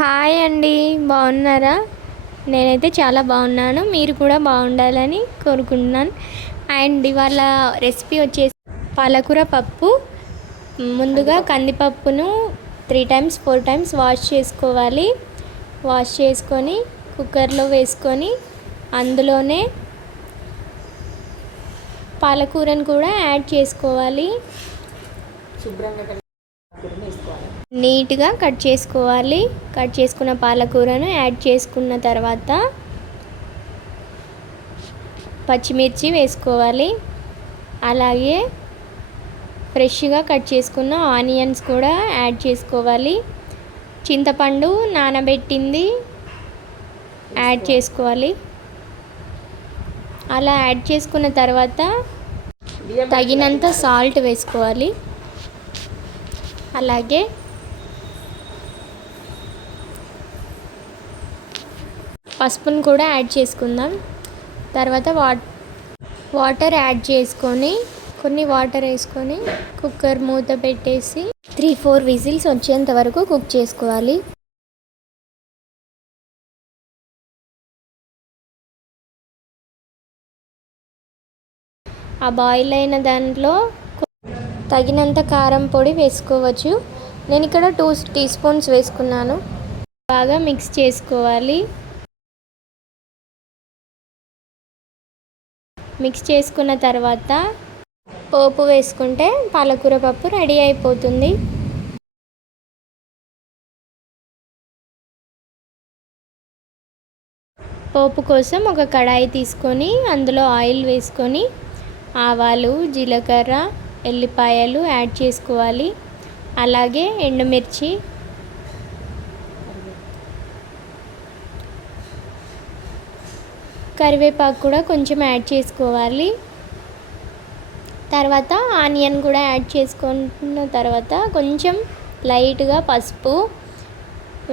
Hi అండి, బాగున్నారా? నేనైతే చాలా బాగున్నాను. మీరు కూడా బాగుండాలని కోరుకుంటున్నాను. అండ్ ఇవాళ రెసిపీ వచ్చేసి పాలకూర పప్పు. ముందుగా కందిపప్పును 3 టైమ్స్ 4 టైమ్స్ వాష్ చేసుకోవాలి. వాష్ చేసుకొని కుక్కర్లో వేసుకొని అందులోనే పాలకూరను కూడా యాడ్ చేసుకోవాలి. శుభ్రంగా నీట్గా కట్ చేసుకోవాలి. కట్ చేసుకున్న పాలకూరను యాడ్ చేసుకున్న తర్వాత పచ్చిమిర్చి వేసుకోవాలి. అలాగే ఫ్రెష్గా కట్ చేసుకున్న ఆనియన్స్ కూడా యాడ్ చేసుకోవాలి. చింతపండు నానబెట్టింది యాడ్ చేసుకోవాలి. అలా యాడ్ చేసుకున్న తర్వాత తగినంత సాల్ట్ వేసుకోవాలి. అలాగే పసుపును కూడా యాడ్ చేసుకుందాం. తర్వాత వాటర్ యాడ్ చేసుకొని కొన్ని వాటర్ వేసుకొని కుక్కర్ మూత పెట్టేసి 3-4 విజిల్స్ వచ్చేంత వరకు కుక్ చేసుకోవాలి. ఆ బాయిల్ అయిన దాంట్లో తగినంత కారం పొడి వేసుకోవచ్చు. నేను ఇక్కడ 2 టీ స్పూన్స్ వేసుకున్నాను. బాగా మిక్స్ చేసుకోవాలి. మిక్స్ చేసుకున్న తర్వాత పోపు వేసుకుంటే పాలకూర పప్పు రెడీ అయిపోతుంది. పోపు కోసం ఒక కడాయి తీసుకొని అందులో ఆయిల్ వేసుకొని ఆవాలు, జీలకర్ర, ఎల్లిపాయలు యాడ్ చేసుకోవాలి. అలాగే ఎండుమిర్చి, కరివేపాకు కూడా కొంచెం యాడ్ చేసుకోవాలి. తర్వాత ఆనియన్ కూడా యాడ్ చేసుకున్న తర్వాత కొంచెం లైట్గా పసుపు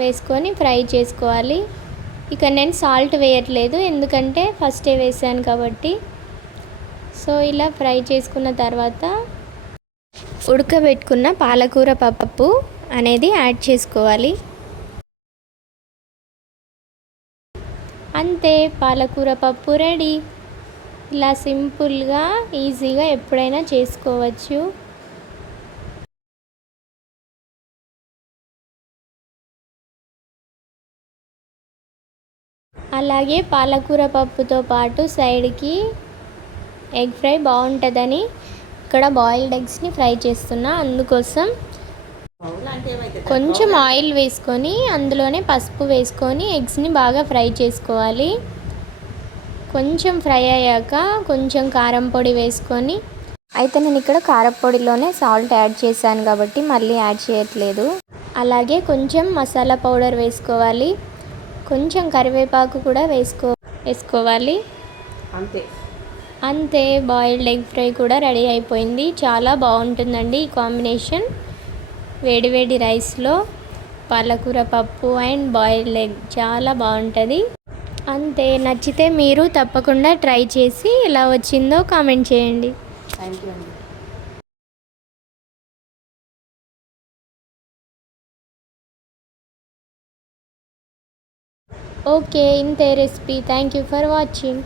వేసుకొని ఫ్రై చేసుకోవాలి. ఇక నేను సాల్ట్ వేయట్లేదు, ఎందుకంటే ఫస్టే వేసాను కాబట్టి. సో ఇలా ఫ్రై చేసుకున్న తర్వాత ఉడకబెట్టుకున్న పాలకూర పప్పు అనేది యాడ్ చేసుకోవాలి. అంతే, పాలకూర పప్పు రెడీ. ఇలా సింపుల్గా ఈజీగా ఎప్పుడైనా చేసుకోవచ్చు. అలాగే పాలకూర పప్పుతో పాటు సైడ్కి ఎగ్ ఫ్రై బాగుంటుందని ఇక్కడ బాయిల్డ్ ఎగ్స్ని ఫ్రై చేస్తున్నా. అందుకోసం కొంచెం ఆయిల్ వేసుకొని అందులోనే పసుపు వేసుకొని ఎగ్స్ని బాగా ఫ్రై చేసుకోవాలి. కొంచెం ఫ్రై అయ్యాక కొంచెం కారం పొడి వేసుకొని, అయితే నేను ఇక్కడ కారపొడిలోనే సాల్ట్ యాడ్ చేశాను కాబట్టి మళ్ళీ యాడ్ చేయట్లేదు. అలాగే కొంచెం మసాలా పౌడర్ వేసుకోవాలి. కొంచెం కరివేపాకు కూడా వేసుకోవాలి. అంతే, బాయిల్డ్ ఎగ్ ఫ్రై కూడా రెడీ అయిపోయింది. చాలా బాగుంటుందండి ఈ కాంబినేషన్. వేడివేడి రైస్లో పాలకూర పప్పు అండ్ బాయిల్డ్ ఎగ్ చాలా బాగుంటుంది. అంతే, నచ్చితే మీరు తప్పకుండా ట్రై చేసి ఎలా వచ్చిందో కామెంట్ చేయండి. థ్యాంక్ యూ అండి. ఓకే, ఇంతే recipe. Thank you for watching.